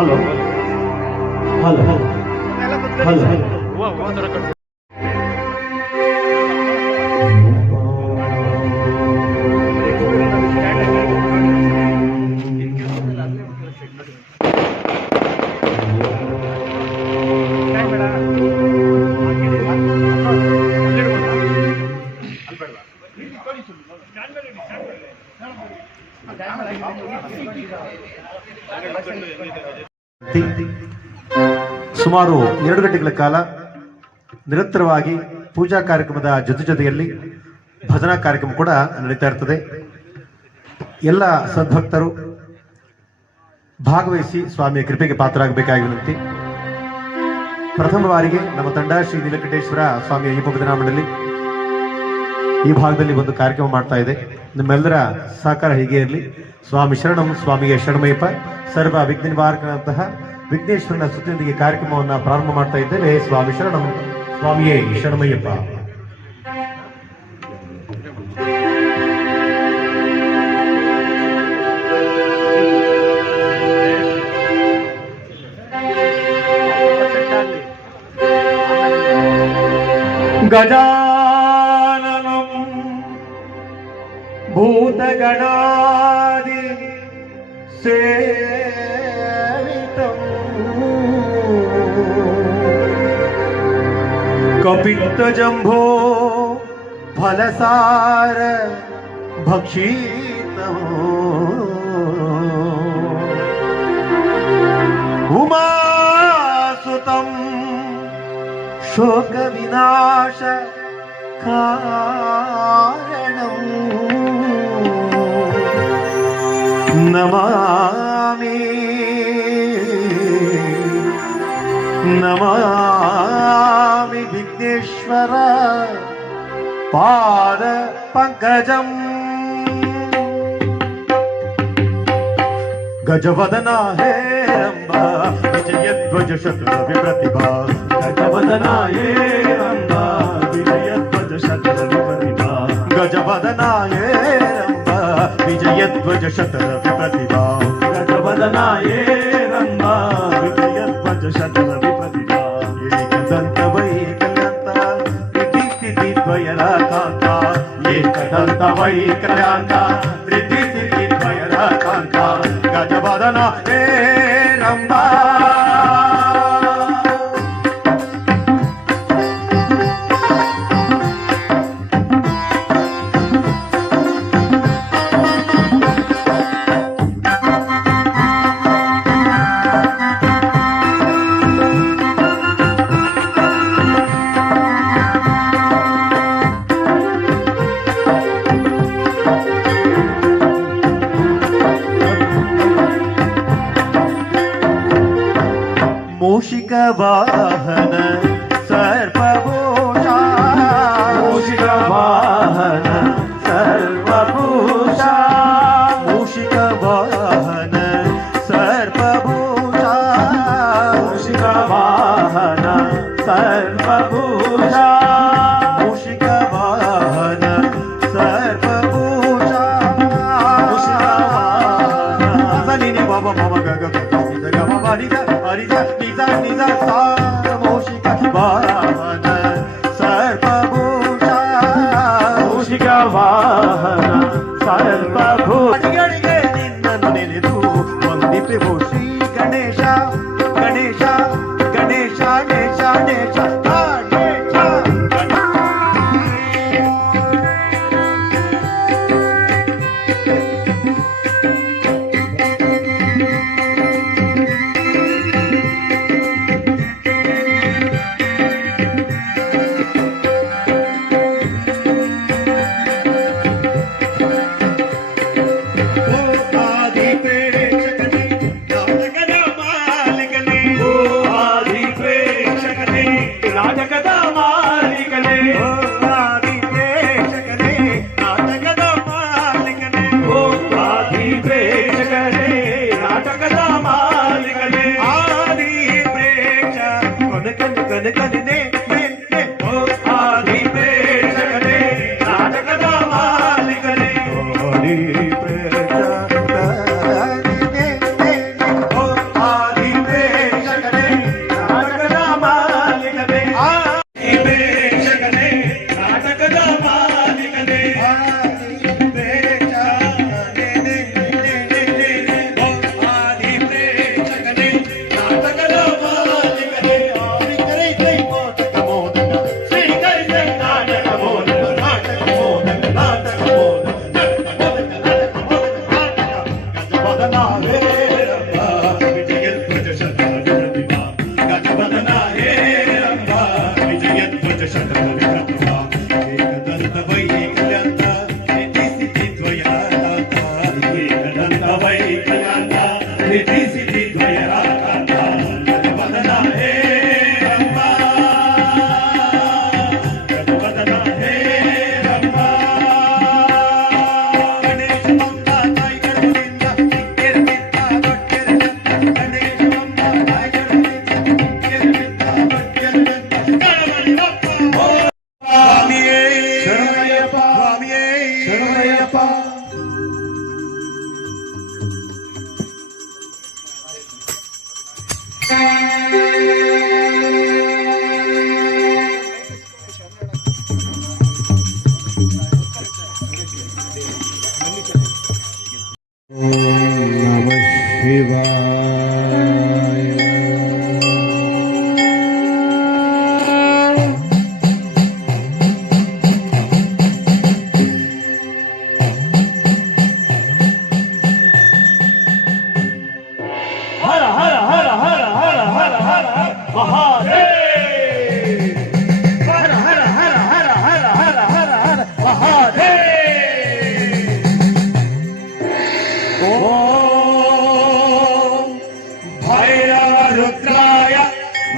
Hello hello hello ಸುಮಾರು 2 ಗಂಟೆಗಳ ಕಾಲ ನಿರಂತರವಾಗಿ ಪೂಜಾ ಕಾರ್ಯಕ್ರಮದ ಜೊತೆಯಲ್ಲಿ ಭಜನಾ ಕಾರ್ಯಕ್ರಮ ಕೂಡ ನಡೀತಾ ಇರ್ತದೆ. ಎಲ್ಲ ಸದ್ಭಕ್ತರು ಭಾಗವಹಿಸಿ ಸ್ವಾಮಿಯ ಕೃಪೆಗೆ ಪಾತ್ರರಾಗಬೇಕಾಗಿ ವಿನಂತಿ. ಪ್ರಥಮ ಬಾರಿಗೆ ನಮ್ಮ ತಂಡ ಶ್ರೀ ನೀಲಕಂಠೇಶ್ವರ ಸ್ವಾಮಿಯ ಅಯ್ಯಪ್ಪ ಭಜನಾ ಮಂಡಳಿ ಈ ಭಾಗದಲ್ಲಿ ಒಂದು ಕಾರ್ಯಕ್ರಮ ಮಾಡ್ತಾ ಇದೆ. ನಿಮ್ಮೆಲ್ಲರ ಸಹಕಾರ ಹೀಗೆ ಇರಲಿ. ಸ್ವಾಮಿ ಶರಣಂ, ಸ್ವಾಮಿಗೆ ಶರಣಮಯ್ಯಪ್ಪ. ಸರ್ವ ವಿಘ್ನ ನಿವಾರಕನಂತಹ ವಿಘ್ನೇಶ್ವರನ ಸ್ತುತಿಯೊಂದಿಗೆ ಕಾರ್ಯಕ್ರಮವನ್ನು ಪ್ರಾರಂಭ ಮಾಡ್ತಾ ಇದ್ದೇವೆ. ಸ್ವಾಮಿ ಶರಣಂ, ಸ್ವಾಮಿಯೇ ಶರಣಮಯ್ಯಪ್ಪ. ಗಜಾನನಂ ಭೂತಗಣಾದಿ ಸೇವಿತಂ ಕಪಿತ್ತಜಂಭೋ ಫಲಸಾರ ಭಕ್ಷಿತಂ ಉಮಾಸುತಂ ಶೋಕ ವಿನಾಶ ಕಾರಣಂ ನಮಾಮಿ ನಮಾಮಿ ವಿಘ್ನೇಶ್ವರ ಪಾದ ಪಂಕಜಂ. ಗಜವದನ ಹೇ ರಂಭ ವಿಜಯಧ್ವಜ ಶತೃ ವಿಪ್ರತಿಭಾ. ಗಜವದನ ಹೇ ರಂಭ ವಿಜಯಧ್ವಜ ಶತೃ ವಿಪ್ರತಿಭಾ. ಗಜವದನ ಹೇ ರಂಭ ವಿಜಯಧ್ವಜ ಶತೃ ವಿಪ್ರತಿಭಾ. ಗಜವದನ ಹೇ ರಂಭ ವಿಜಯಧ್ವಜ ಶತೃ ವಿಪ್ರತಿಭಾ. ಏಕದಂತ ವೈಕಲ್ಯಾಂತ ತ್ರಿಸ್ಥಿತಿ ದ್ವಯರ ಕಾಂತ. ಏಕದಂತ ವೈಕಲ್ಯಾಂತ ತ್ರಿಸ್ಥಿತಿ ದ್ವಯರ ಕಾಂತ. ಗಜವದನ ಹೇ ರಂಭ. ಮೂಷಿಕ ವಾಹನ ಸರ್ವಭೂಷ. ಮೂಷಿಕ ವಾಹನ ಸರ್ವಭೂಷ. ಮೂಷಿಕ ವಾಹನ ಸರ್ವಭೂಷ. ಮೂಷಿಕ ವಾಹನ ಸರ್ವಭೂಷ. ಮೂಷಿಕ ವಾಹನ ಸರ್ವಭೂಷ. ಮೂಷಿಕ ವಾಹನ ಸನಿನಿ ಬಾಬ ಮಮ ಗಗ ಗಗ ಗಮ ಹರಿದ ಹರಿದ ನಿಜ ನಿಜ ಸಾರ. ಮೂಷಿಕ ವಾಹನ ಸರ್ವಭೂಷ. ಮೂಷಿಕ ವಾಹನ ಸರ್ವಭೂಷ. ಅಡಿಗಡಿಗೆ ನಿನ್ನನ್ನು ನೆನೆದು ವಂದಿಪೆವು ಶ್ರೀ ಗಣೇಶ ಗಣೇಶ ಗಣೇಶ ಗಣೇಶ ಗಣೇಶ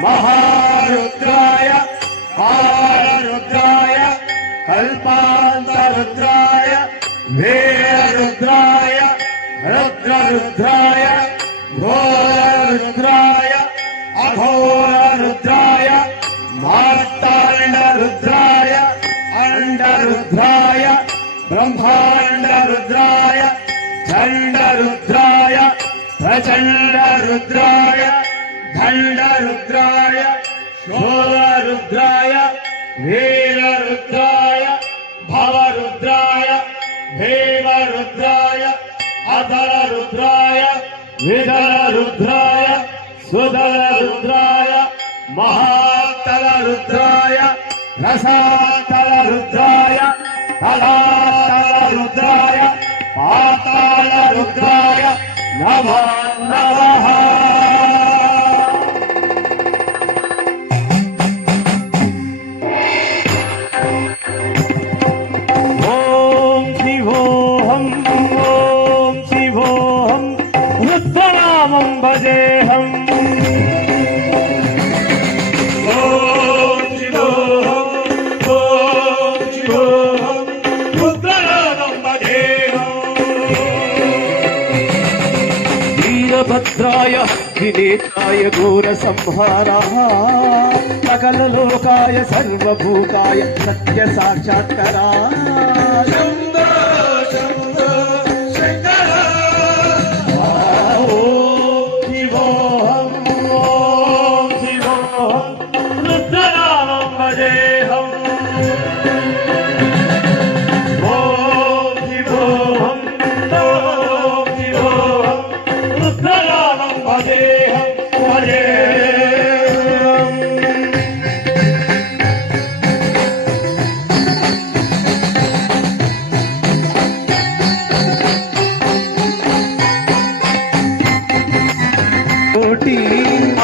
महारुद्राय कालरुद्राय कल्पान्तरुद्राय वीररुद्राय रुद्ररुद्राय घोररुद्राय अघोररुद्राय मार्ताण्डरुद्राय अंडरुद्राय ब्रह्माण्डरुद्राय चण्डरुद्राय प्रचण्डरुद्राय दण्डरुद्राय शूलरुद्राय वीररुद्राय भवरुद्राय भीमरुद्राय अधररुद्राय विदररुद्राय सुदररुद्राय महातलरुद्राय रसातलरुद्राय तलातलरुद्राय पातालरुद्राय नमो नमः। भजेहम् वीरभद्राय विनेताय घोरसंहाराः सकललोकाय सर्वभूताय सत्य साक्षात्काराय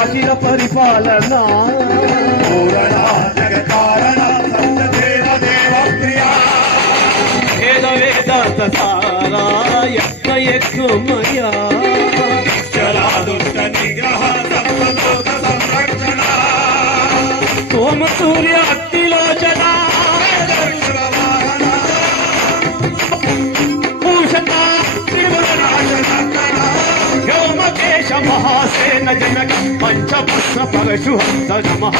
अखिल परिपालना पूरणा जगकारणा सत्यदेव देवप्रिया वेद वेदांत सारा यज्ञ यज्ञमया चला दुष्ट निग्रह सर्वलोक संरक्षणा सोम सूर्य अतिलोचना भूषणा त्रिभुवनाशना व्योमकेश महासेन जनक पंचपुष्प परशुहंस नमः।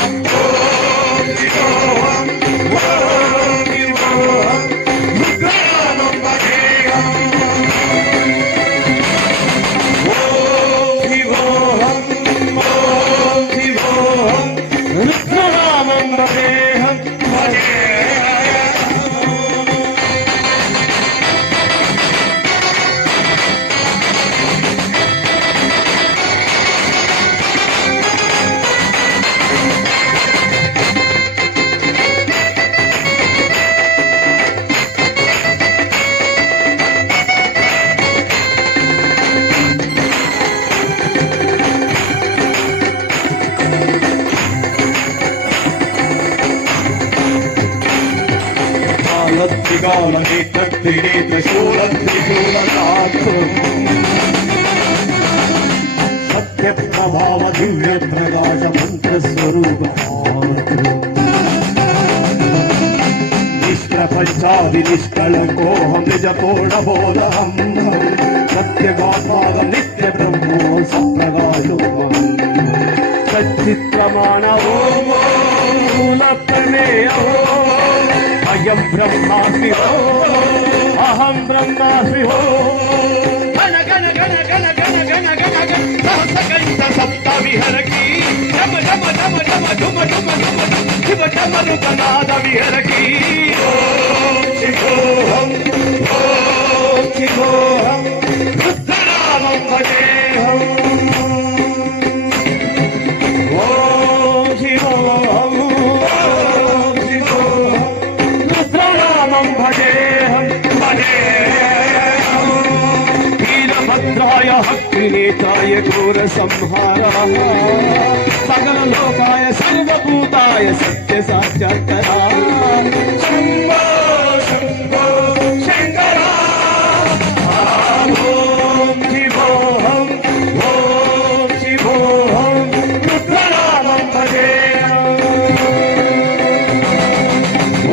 सत्य प्रभाव दिव्य प्रकाश मंत्र स्वरूप निष्प्रपंचादि निष्कलको हम निज पूर्ण बोधहम सत्य गात्माग नित्य ब्रह्मो सप्रकाशो सच्चित्रमाण ओम मूल प्रमेय अयं ब्रह्मास्मि अहं ब्रह्मास्मि गण गण गण गण गण गण गण गण सहस्रकंठ सप्त विहरकी डम डम डम डम डुम डुम डुम शिव डम रूपनाद विहरकी ओम शिवोहम रुद्रनामं भजेहम् ओम शिवोहम रुद्रनामं भजेहम् वीरभद्राय हक्तिनेताय घोरसंहाराय सकललोकाय सर्वभूताय सत्य साक्षात्काराय शम्भो शम्भो शङ्करा ॐ शिवोऽहं रुद्रनामं भजेऽहम्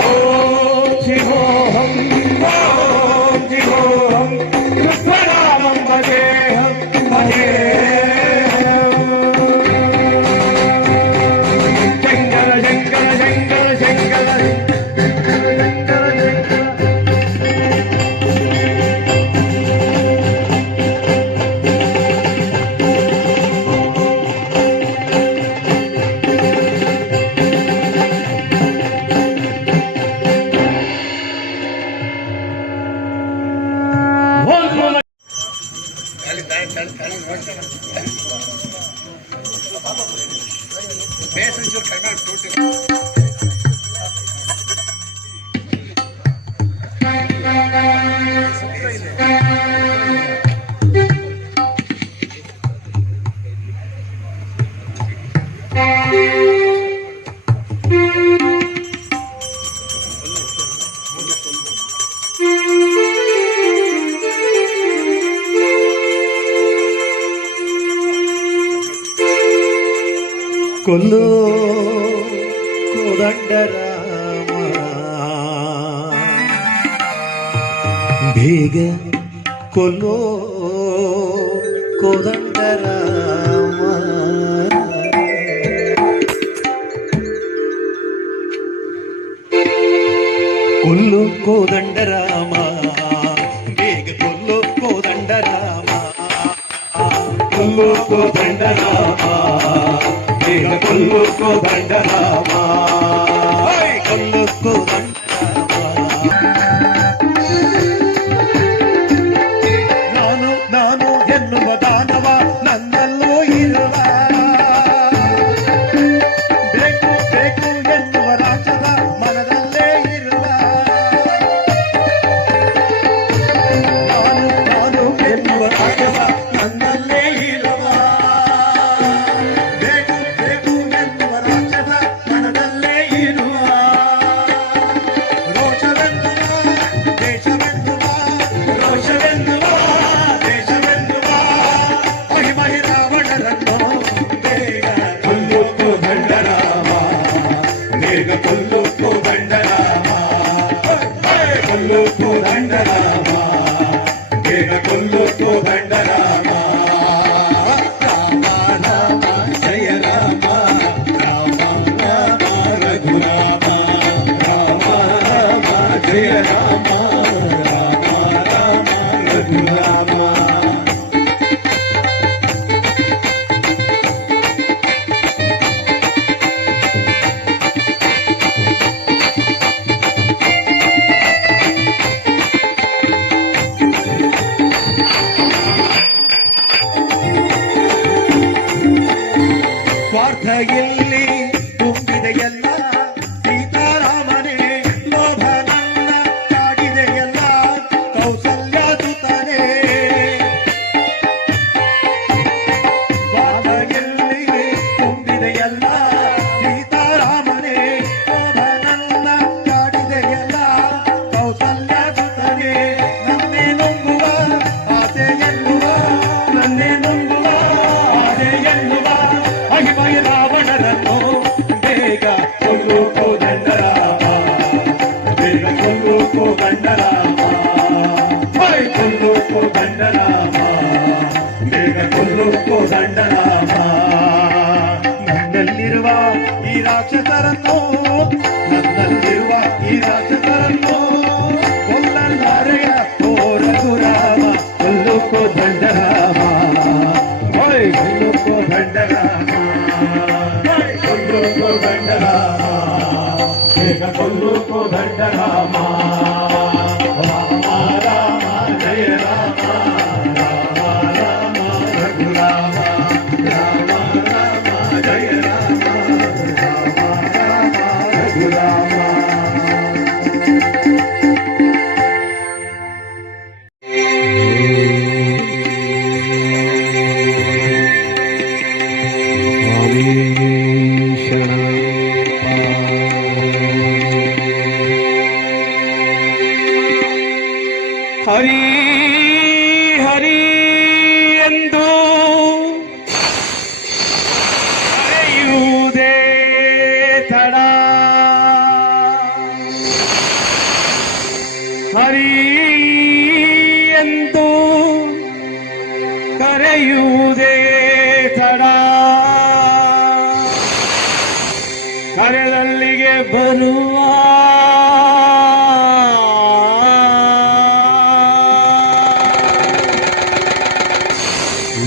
ॐ शिवोऽहं रुद्रनामं भजेऽहम् शङ्कर शङ्कर शङ्कर शङ्कर ಕೊಲ್ಲು ಕೋದಂಡರಾಮ ಬೇಗ ಕೊಲ್ಲು ಕೋದಂಡರಾಮ ಕೊಲ್ಲು ಕೋದಂಡರಾಮ ಬೇಗ ಕೊಲ್ಲು ಕೋದಂಡರಾಮ ಕೊಲ್ಲು ಕೋದಂಡರಾಮ ಬೇಗ ಕೊಲ್ಲು ಕೋದಂಡರಾಮ ಕೊಲ್ಲು ಕೋದಂಡರಾಮ ನಾನು ನಾನು ಎನ್ನುವ ದಾನವ ನನ್ನಲ್ಲೂ ಇರುವ ಬೇಕು ಬೇಕು ಎನ್ನುವ ರಾಕ್ಷಸ ಮನದಲ್ಲೇ ಇರುವ ನಾನು ನಾನು ಎನ್ನುವ ರಾಕ್ಷಸ ನನ್ನಲ್ಲೇ ಇರುವ ಬೇಕು ಬೇಕು ಎನ್ನುವ ರಾಕ್ಷಸ ಮನದಲ್ಲೇ ಇರುವ ರೋಷವೆನ್ನುವ ದೇಶವೆನ್ನುವ ರೋಷವೆನ್ನುವ ದೇಶವೆನ್ನುವ ಮಹಿಮಹಿ ರಾವಣರನ್ನು ಬೇಗ ಕೊಲ್ಲು ಕೋದಂಡರಾಮ ಬೇಗ ಕೊಲ್ಲು ಕೋದಂಡರಾಮ ಕೊಲ್ಲು ಕೋದಂಡರಾಮ ಬೇಗ ಕೊಲ್ಲು ಕೋದಂಡರಾಮ ರಾಮ ರಾಮ ಜಯ ರಾಮ ರಾಮ ರಾಮ ರಘುರಾಮ ರಾಮ ರಾಮ ಜಯ ರಾಮ ರಾಮ ರಾಮ ರಘುರಾಮ ಸ್ವಾರ್ಥ ಎಲ್ಲಿ ತುಂಬಿದೆಯಲ್ಲ ಸೀತಾರಾಮನೇ ಲೋಭ ನನ್ನ ಕಾಡಿದೆಯಲ್ಲ ಕೌಸಲ್ಯ ಸುತನೇ ಸ್ವಾರ್ಥ ಎಲ್ಲಿ ತುಂಬಿದೆಯಲ್ಲ ಸೀತಾರಾಮನೇ ಲೋಭ ನನ್ನ ಕಾಡಿದೆಯಲ್ಲ ಕೌಸಲ್ಯ ಸುತನೇ ನನ್ನೇ ನುಂಗುವ ಆಸೆ ಎನ್ನುವ ನನ್ನೇ ನುಂಗುವ ಆಸೆ ರಾಕ್ಷಸರನ್ನು ನನ್ನಲ್ಲಿರುವ ಈ ರಾಕ್ಷಸರನ್ನು ಕೊಲ್ಲಲಾರೆಯ ಓರಗು ರಾಮ ಕೊಲ್ಲುಕೋ ದಂಡ ರಾಮ ಕೊಲ್ಲುಕೋ ದಂಡ ರಾಮ ಕೊಲ್ಲುಕೋ ದಂಡ ರಾಮ ಬೇಗ ಕೊಲ್ಲುಕೋ ದಂಡ ರಾಮ ರಾಮ ರಾಮ ಜಯ ರಾಮ ರಾಮ ರಾಮ ರಘು ರಾಮ ರಾಮ ರಾಮ ಜಯ ರಾಮ ರಾಮ ರಾಮ ರಘು ರಾಮ ಹರಿ ಹರಿ ಎಂದು ಕರೆಯುವುದೇ ತಡ ಹರಿ ಎಂದು ಕರೆಯುವುದೇ ತಡ ಕರೆದಲ್ಲಿಗೆ ಬರುವ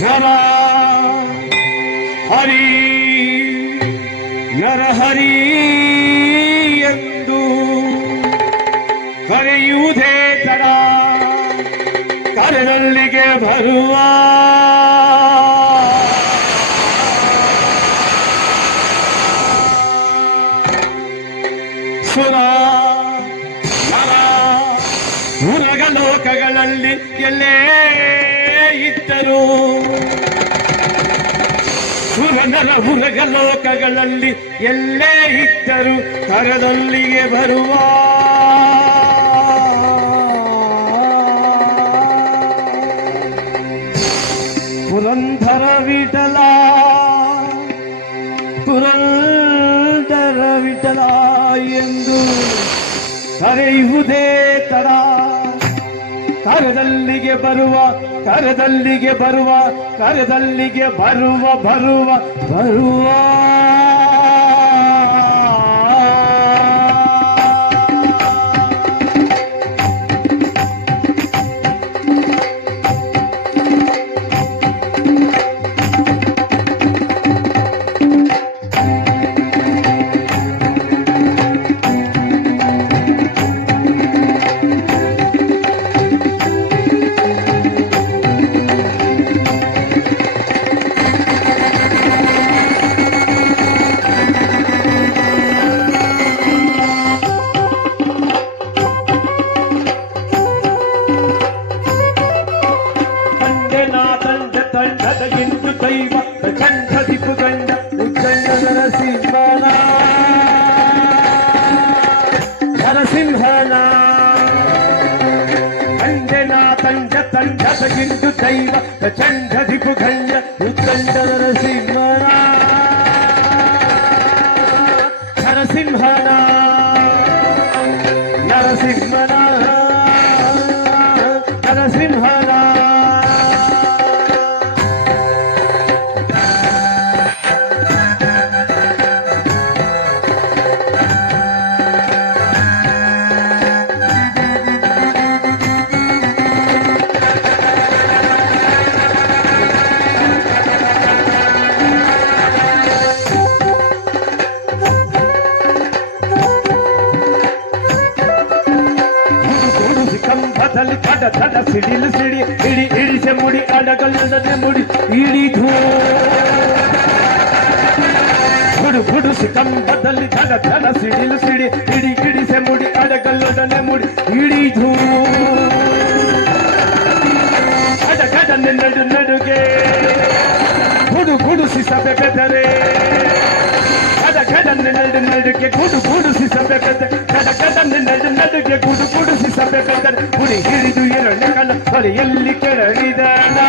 ನರ ಹರಿ ನರ ಹರಿ ಎಂದು ಕರೆಯುವುದೇ ತಡ ಕರೆದಲ್ಲಿಗೆ ಬರುವ ಸುರ ನರ ಉರಗಲೋಕಗಳಲ್ಲಿ ಎಲ್ಲೇ ಇದ್ದರು ಸುರನರ ಉರಗಲೋಕಗಳಲ್ಲಿ ಎಲ್ಲೇ ಇದ್ದರು ಕರದಲ್ಲಿಗೆ ಬರುವ ಪುರಂದರ ವಿಠಲ ಪುರಂದರ ವಿಠಲ ಎಂದು ಕರೆಯುವುದೇ ತಡ ಕರದಲ್ಲಿಗೆ ಬರುವ ಕರದಲ್ಲಿಗೆ ಬರುವ ಕರದಲ್ಲಿಗೆ ಬರುವ ಬರುವ ಬರುವ ನರಸಿಂಹನ ಅಂಜನಾ ತಂಡ ತಂಡದ ಗಿಂಡು ದೈವ ಚಂಡದಿಪು ಗಂಡ ಉತ್ತಂಡ ನರಸಿಂಹನ ನರಸಿಂಹನ ನರಸಿಂಹನ ನರಸಿಂಹನ ಕಂಬದಲ್ಲಿ ತಡ ತಡ ಸಿಡಿಲು ಸಿಡಿ ಇಡಿ ಇಡಿಸೆ ಮುಡಿ ಅಡಗಲ್ಲದೆ ಮುಡಿ ಇಳಿದು ಹುಡು ಹುಡುಸಿ ಕಂಬದಲ್ಲಿ ತಡ ತಡ ಸಿಡಿಲು ಸಿಡಿ ಇಡಿ ಇಡಿಸೆ ಮುಡಿ ಅಡಗಲ್ಲದನೆ ಮುಡಿ ಇಳಿದು ಅಡಗಡನೆ ನಡು ನಡುಗೆ ಹುಡು ಹುಡುಸಿ ಸಭೆ ಬೆದರೆ ಗಡನೆ ನಡು ನಡುಗೆ ಗುಡು ಗುಡುಸಿ ಸಭೆ ಬೆದರೆ ಗಡನೆ ನಡು ನಡುಗೆ ಗುಡು ಗುಡುಸಿ ಸಭೆ ಬೆದರೆ ಗುಡಿ ಹಿಡಿದು ಎರಡನೇ ಕಲ ಹೊಳೆಯಲ್ಲಿ ಕೆಳಗಿದನ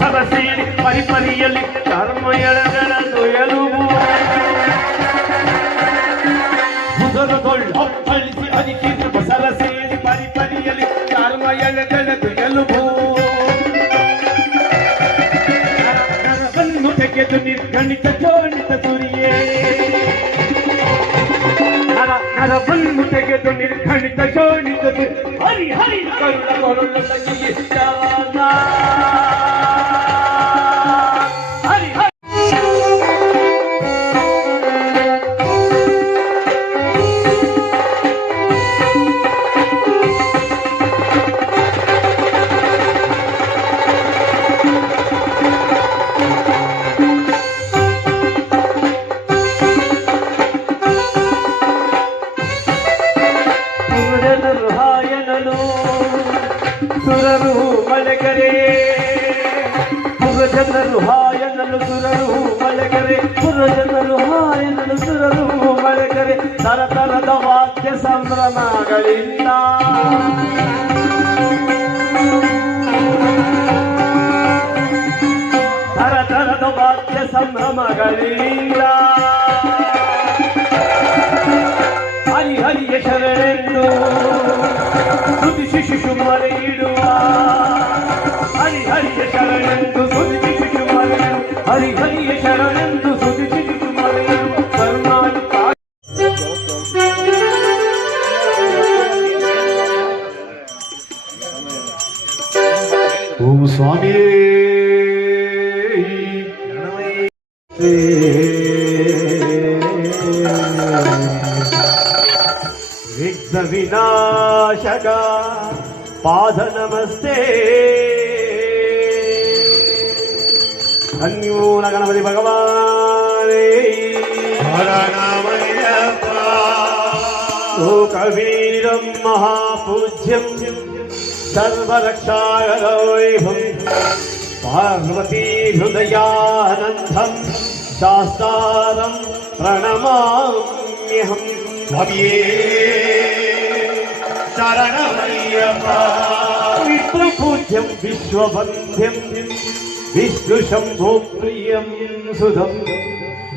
ಸರಸೀಡಿ ಪರಿಪರಿಯಲ್ಲಿ ಕರ್ಮ ಎಳೆದೆಳೆದು ಎಲುಬು ತೆಗೆದು ನಿರ್ಗಣಿತ ಜೋಣಿತ ಸುರಿಯೇ ನರವನ್ನು ತೆಗೆದು ನಿರ್ಗಣಿತ ಜೋಣಿತ ಹರಿ ಹರಿ ಕರುಳ ಕರುಳ ಹರಿ ಹರಿ ಸುರರು ಮಳೆಗರೆ ಪುರಜನರು ಹಾಯನಲು ಸುರರು ಮಳೆಗರೆ ಪುರಜನರು ಹಾಯನಲು ಸುರರು ಮಳೆಗರೆ ತರತರದ ವಾದ್ಯ ಸಂಭ್ರಮಗಳಿಂದ ತರತರದ ವಾದ್ಯ ಸಂಭ್ರಮಗಳಿಂದ ಹರಿ ಹರಿಯ ಶರಣೆಂದು ಸುದ್ದಿ ಶಿಶು ಮರೆ ಇಡುವ ಹರಿ ಹರಿಯ ಶರಣೆಂದು ಸುದ್ದಿ ಶಿಶು ಮರೆ ಹರಿ ಹರಿಯ ಶರಣೆಂದು ಸುದ್ದಿ ಶಿಶು ಮರೆ ಇಡುವ ಕರುಣಾಳು ಓಂ ಸ್ವಾಮಿ ವಿಘ್ನ ವಿನಾಶಕ ಪಾದ ನಮಸ್ತೆ ಅನ್ಯೂನ ಗಣಪತಿ ಭಗವಾನೇ ಲೋಕವೀರಂ ಮಹಾಪೂಜ್ಯಂ ಸರ್ವರಕ್ಷಾಗರವೈಭಂ ಪಾರ್ವತೀ ಹೃದಯಾನಂದಂ ಶಾಸ್ತಾರಂ ಪ್ರಣಮಾಮ್ಯಹಂ ಸ್ವಾಮಿಯೇ ಶರಣಮಯ್ಯಪ್ಪ ವಿಪ್ರಪೂಜ್ಯಂ ವಿಶ್ವವಂದ್ಯಂ ವಿಷ್ಣು ಶಂಭೋ ಪ್ರಿಯಂ ಸುಧಂ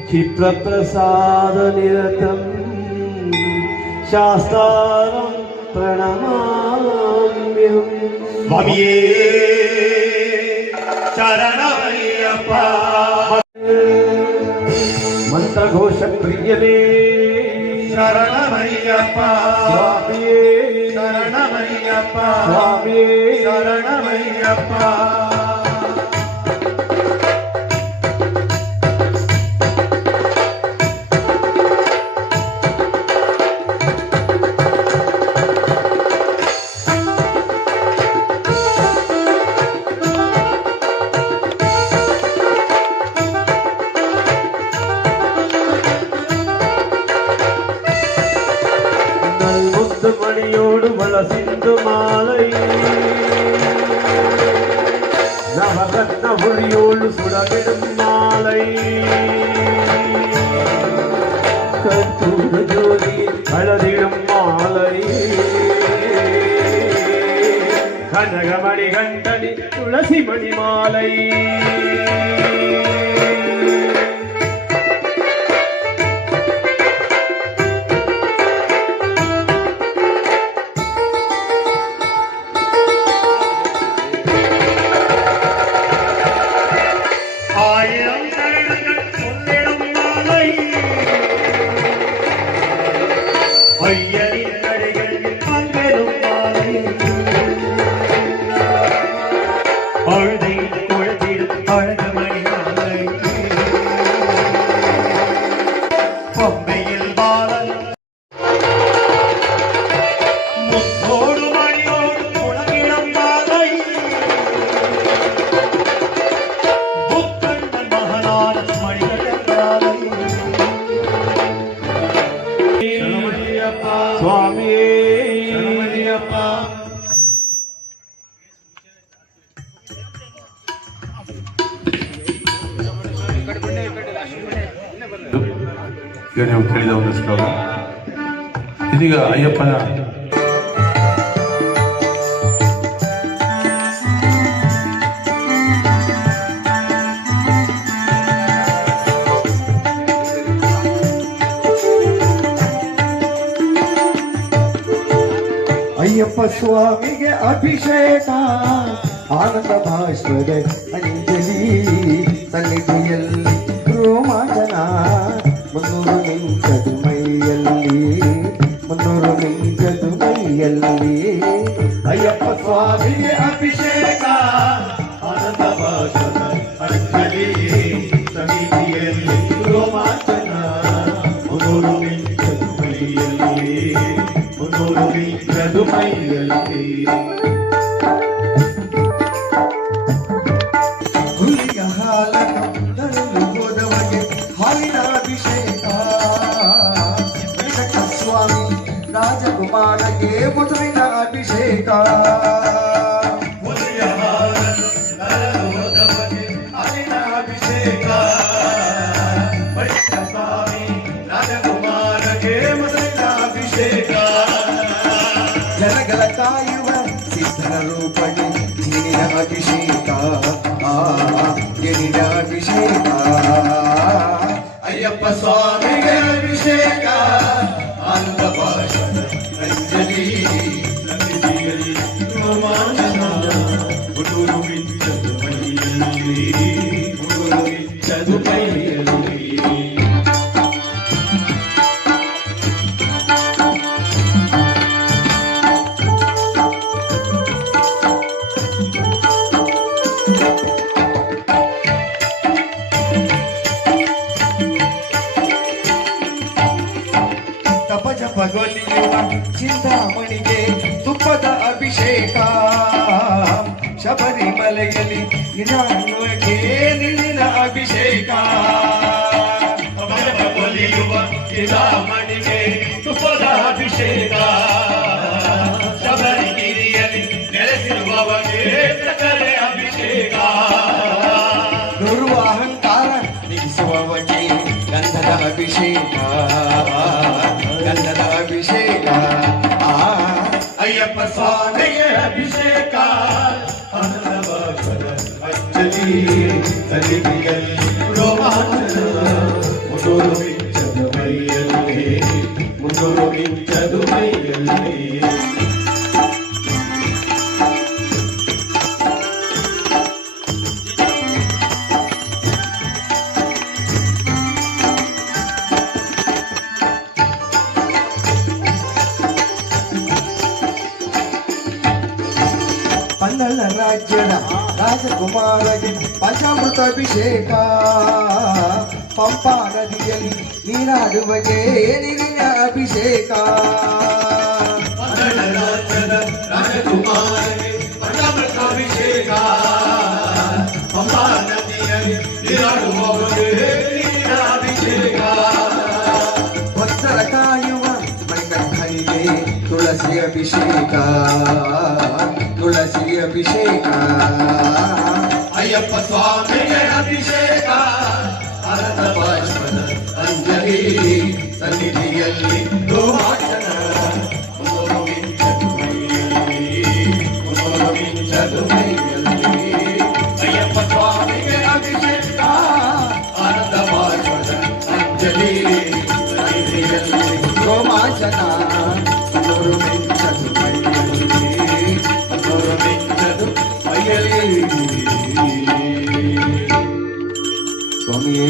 ಕ್ಷಿಪ್ರಪ್ರಸಾದ ನಿರತಂ ಶಾಸ್ತಾರಂ ಪ್ರಣಮಾಮ್ಯಹಂ ಸ್ವಾಮಿಯೇ ಶರಣಮಯ್ಯಪ್ಪ ಮಂತ್ರಘೋಷ ಪ್ರಿಯನೇ ಶರಣಮಯ್ಯಪ್ಪ ಸ್ವಾಮಿಯೇ ಶರಣಮಯ್ಯಪ್ಪ ಸ್ವಾಮಿಯೇ ಶರಣಮಯ್ಯಪ್ಪ நல்முத்து மணியோடு வளசிந்து மாலை நவரத்ன ஒளியோடு சுடவிடும் மாலை கற்பூர ஜோதி அழதிடும் மாலை கனகமணி கண்டனி துளசி மணி மாலை ஆயிரம் தரணங்கள் பொன்னிடும் மாலை ஐயனின் நடைகளில் பங்கெடும் மாலை அழுதை குழந்திடும் அழகமணி மாலை பொம்மையில் பாலன் முத்தோடு மணியோடு புலகிடம் மாலை புத்தண்ணன் மகனான மணிகண்டாலை சுவாமியே ಶರಣಮಯ್ಯಪ್ಪ ಈಗ ನೀವು ಕೇಳಿದ ಒಂದು ಶ್ಲೋಕ ಇದೀಗ ಅಯ್ಯಪ್ಪನ ಅಯ್ಯಪ್ಪ ಸ್ವಾಮಿಗೆ ಅಭಿಷೇಕ ಆನಂದ ಭಾಷ್ಪದ ಅಂಜಲಿ ಸನ್ನಿಧಿಯಲ್ಲಿ ರೋಮಾಂಚನ 300 ಮಿಂಚದು ಮೈಯಲ್ಲಿ 300 ಮಿಂಚದು ಮೈಯಲ್ಲಿ ಅಯ್ಯಪ್ಪ ಸ್ವಾಮಿಗೆ ಅಭಿಷೇಕ ಆನಂದ ಭಾಷಣ ಅಂಜಲಿ ಸಮಿತಿಯಲ್ಲಿ ರೋಮಾಂಚನ 300 ಮಿಂಚದು ಮೈಯಲ್ಲಿ 300 ಮಿಂಚದು ಮೈಯಲ್ಲಿ ಹುಲಿಯ ಹಾಲನ್ನು ತರಲು ಹೋದವಗೆ ಹಾಲಿನ ಅಭಿಷೇಕ ವೆಂಕಟ ಸ್ವಾಮಿ ರಾಜಕುಮಾರಗೆ ಮಧುವಿನ ಅಭಿಷೇಕ ಹುಲಿಯ ಹಾಲನ್ನು ತರಲು ಹೋದವಗೆ ಹಾಲಿನ ಅಭಿಷೇಕ ವೆಂಕಟ ಸ್ವಾಮಿ ರಾಜಕುಮಾರಗೆ ಮಧುವಿನ ಅಭಿಷೇಕ ಜನಗಳ ಕಾಯುವ ಸಿದ್ಧರ ರೂಪಣೆ ಜೇನಿನ ಅಭಿಷೇಕ ಜೇನಿನ ಅಭಿಷೇಕ ಅಯ್ಯಪ್ಪ ಸ್ವಾಮಿಗೆ ಅಭಿಷೇಕ ಆನಂದ ಭಾಷಣ ಅಂಜಲಿ ಸನ್ನಿಧಿಯಲ್ಲಿ ರೋಮಾಂಚನ 300 ಮಿಂಚದು ಮೈಯಲ್ಲಿ 300 ಮಿಂಚದು ಮೈಯಲ್ಲಿ ತಪ ಜಪಗೊಲಿಯುವ ಚಿಂತಾಮಣಿಗೆ ತುಪ್ಪದ ಅಭಿಷೇಕ ಶಬರಿಮಲೆಯಲ್ಲಿ ನಿಧಾನಕ್ಕೆ ನಿಲ್ಲಿನ ಅಭಿಷೇಕ ಒಲಿಯುವ ಚಿರಾಮಣಿಗೆ ತುಪ್ಪದ ಅಭಿಷೇಕ ಶಬರಿಗಿರಿಯಲ್ಲಿ ನೆಲೆಸಿರುವವಗೆ ಸಕಲೆ ಅಭಿಷೇಕ ನುರುವ ಅಹಂಕಾರ ನಿಲ್ಲಿಸುವವಗೆ ಗಂಧದ ಅಭಿಷೇಕ ಗಂಧದ ಅಭಿಷೇಕ ಅಯ್ಯಪ್ಪ ಸ್ವಾಮಿಗೆ ಅಭಿಷೇಕ ಆನಂದ ಭಾಷಣ ಅಂಜಲಿ ಸನ್ನಿಧಿಯಲ್ಲಿ ರೋಮಾಂಚನ 300 ಮಿಂಚದು ಮೈಯಲ್ಲಿ 300 ಮಿಂಚದು ಮೈಯಲ್ಲಿ ಪನ್ನಳ ರಾಜ್ಯದ ರಾಜಕುಮಾರಗೆ ಪಂಚಾಮೃತ ಅಭಿಷೇಕ ಪಂಪಾ ನದಿಯಲ್ಲಿ ನೀರಾಡುವಗೆ ನೀರಿನ ಅಭಿಷೇಕ ಕನ್ನಡ ರಾಜ್ಯದ ರಾಜಕುಮಾರಗೆ ಪಂಚಾಮೃತ ಅಭಿಷೇಕ ಪಂಪಾ ನದಿಯಲ್ಲಿ ನೀರಾಡುವವರಿಗೆ ನೀರಿನ ಅಭಿಷೇಕ ಭಕ್ತರ ಕಾಯುವ ಮಣಿಕಂಠನಿಗೆ ತುಳಸಿ ಅಭಿಷೇಕ ತುಳಸಿ ಅಭಿಷೇಕ ಅಯ್ಯಪ್ಪ ಸ್ವಾಮಿಗೆ ಅಭಿಷೇಕ ಆನಂದ ಭಾಷಣ ಅಂಜಲಿ ಸನ್ನಿಧಿಯಲ್ಲಿ ರೋಮಾಂಚನ 300 ಮಿಂಚದು ಮೈಯಲ್ಲಿ 300 ಮಿಂಚದು ಮೈಯಲ್ಲಿ ಅಯ್ಯಪ್ಪ ಸ್ವಾಮಿಗೆ ಅಭಿಷೇಕ ಆನಂದ ಭಾಷಣ ಅಂಜಲಿ ಸನ್ನಿಧಿಯಲ್ಲಿ ರೋಮಾಂಚನ 300 ಮಿಂಚದು ಮೈಯಲ್ಲಿ 300 ಮಿಂಚದು ಮೈಯಲ್ಲಿ ಸ್ವಾಮಿಯೇ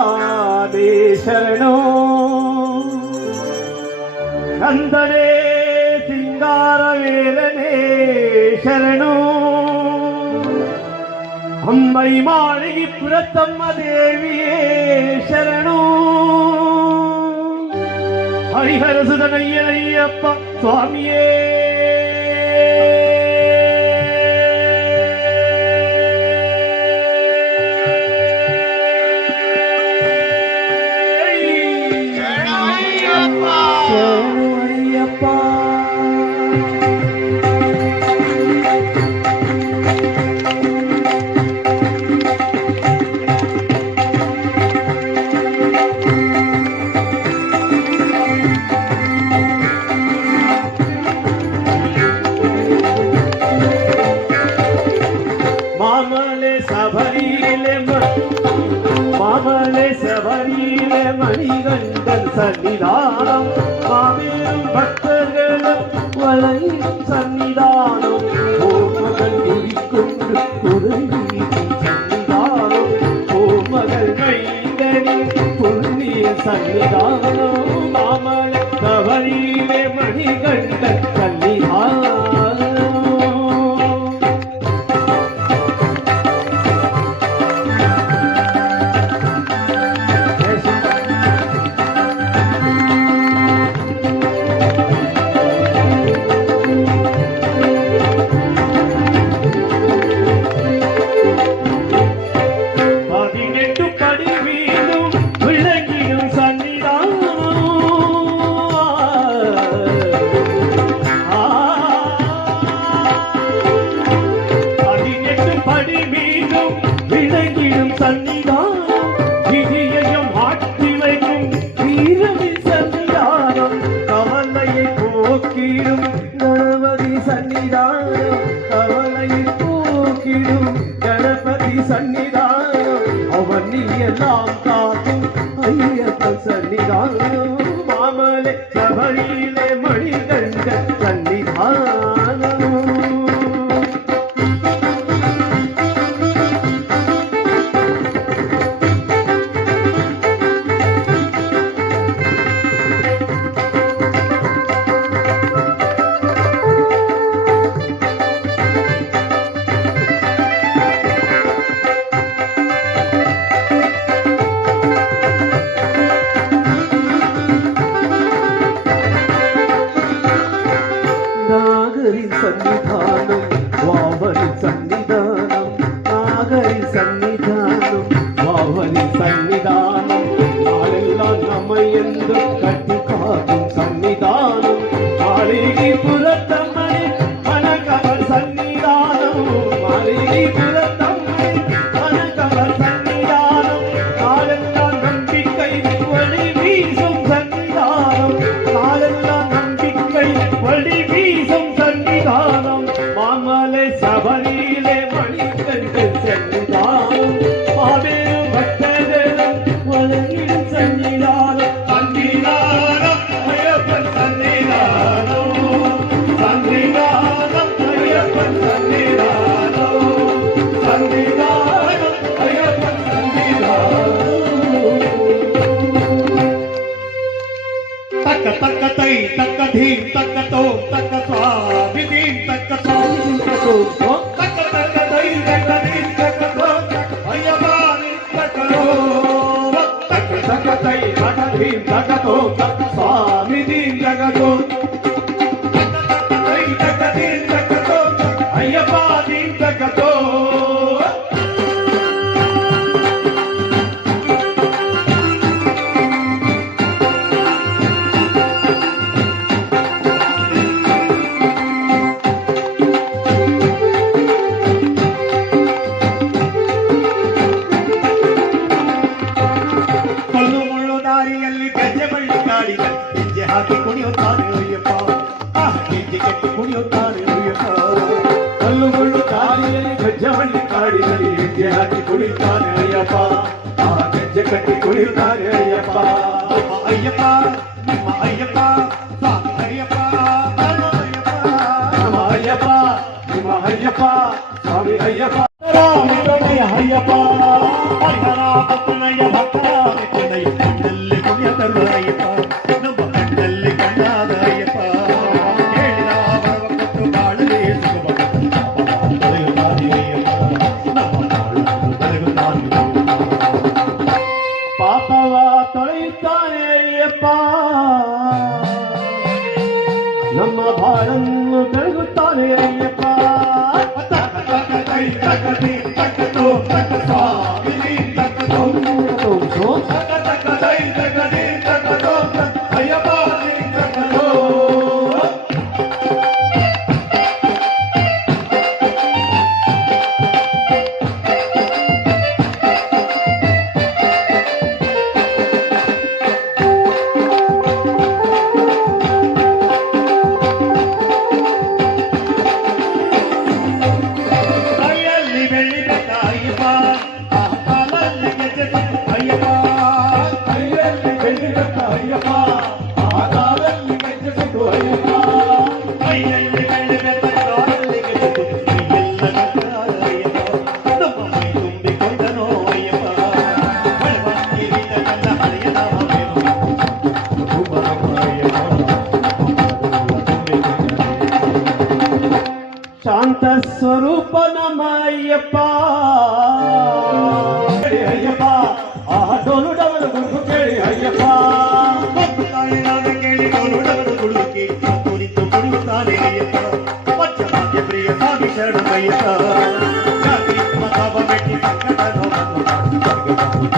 ಆದಿ ಶರಣೋ ಕಂದನೇ ಸಿಂಗಾರವೇಲನೇ ಶರಣೋ ಅಮ್ಮೈ ಮಾಳಿಗೆ ಪುರತಮ್ಮ ದೇವಿಯೇ ಶರಣೋ ಹರಿಹರ ಸುಧನಯ್ಯನಯ್ಯಪ್ಪ ಸ್ವಾಮಿಯೇ சபரியிலே மணிகண்டன் சன்னிதானம் மாபெரும் பக்தர்களும் வளையும் சன்னிதானம் ஓமகள் குறிக்கொண்டு குறைவீதி சன்னிதானம் ஓமகள் மைந்தனின் புண்ணிய சன்னிதானம் மாமல சபரியிலே மணிகண்டன் சன்னிதானம். கணபதி சன்னிதானம் அவனியெல்லாம் காக்கும் ஐயப்ப சன்னிதானம் மாமலை சபரியிலே மணிகண்ட சன்னிதானம். சன்னிதானம் வாவரி சன்னிதானம் நாகரி சன்னிதானம் வாவரி சன்னிதானம் நாளெல்லாம் நம்மை என்று கட்டி காக்கும் சன்னிதானம் மாளிகை புறத்தம்மனை மணக்கவர் சன்னிதானம் மாளிகை புறத்தம்மனை மணக்கவர் சன்னிதானம் நாளெல்லாம் நம்பிக்கை ஒளி வீசும் சன்னிதானம் நாளெல்லாம் நம்பிக்கை ஒளி வீசும் சன்னிதானம் மாமலை சபரியிலே மணிகண்டன் சன்னிதானம் மாபெரும் பக்தர்களும் வளரிடும் சன்னிதானம் சன்னிதானம் ஐயப்பன் சன்னிதானம் சன்னிதானம் ஐயப்பன் சன்னிதானம் சன்னிதானம் ஐயப்பன் சன்னிதானம். தக்க தக்க தை தக்க தீம் தக்க தோ தக்க சுவாமி தீம் தக்க சுவாமி தக்க தக்க தை தக்க தீம் தக்க தோ ஐயப்பானி தக்க தோ தக்க தக்க தை தக்க தீம் தக்க தோ தக்க சுவாமி தீம் தக்க தோ தக்க தக்க தை தக்க தீம் தக்க தோ ஐயப்பானி தக்க தோ. ಹಾಕಿ ಕುಣಿಯುತ್ತಾನೆ ಅಯ್ಯಪ್ಪ ಗೆಜ್ಜೆ ಕಟ್ಟಿ ಕುಣಿಯುತ್ತಾನೆ ಅಯ್ಯಪ್ಪ ಕಲ್ಲು ಮುಳ್ಳು ದಾರಿಯಲ್ಲಿ ಗಜ್ಜೆ ಕಾಡಿನಲ್ಲಿ ಹೆಜ್ಜೆ ಹಾಕಿ ಕುಣಿಯುತ್ತಾನೆ ಅಯ್ಯಪ್ಪ ಗೆಜ್ಜೆ ಕಟ್ಟಿ ಕುಣಿಯುತ್ತಾನೆ ಅಯ್ಯಪ್ಪ ಅಯ್ಯಪ್ಪ ನಿಮ್ಮ ಅಯ್ಯಪ್ಪ ಸ್ವಾಮಿ ಅಯ್ಯಪ್ಪ ನಮ್ಮ ಅಯ್ಯಪ್ಪ ನಿಮ್ಮ ಅಯ್ಯಪ್ಪ ಸ್ವಾಮಿ ಅಯ್ಯಪ್ಪ ಅಯ್ಯಪ್ಪ ಹರಿಹರ ಭಕ್ತನಯ್ಯ ಭಕ್ತರ ಕಣ್ಣಲ್ಲಿ ಕುಣಿಯ ತರುವ ಅಯ್ಯಪ್ಪ ಪಾಪವ ತೊಳೆಯುತ್ತಾನೆ ಅಯ್ಯಪ್ಪ ನಮ್ಮ ಬಾಳನ್ನು ಬೆಳಗುತ್ತಾನೆ ಅಯ್ಯಪ್ಪ ಅಯ್ಯಪ್ಪ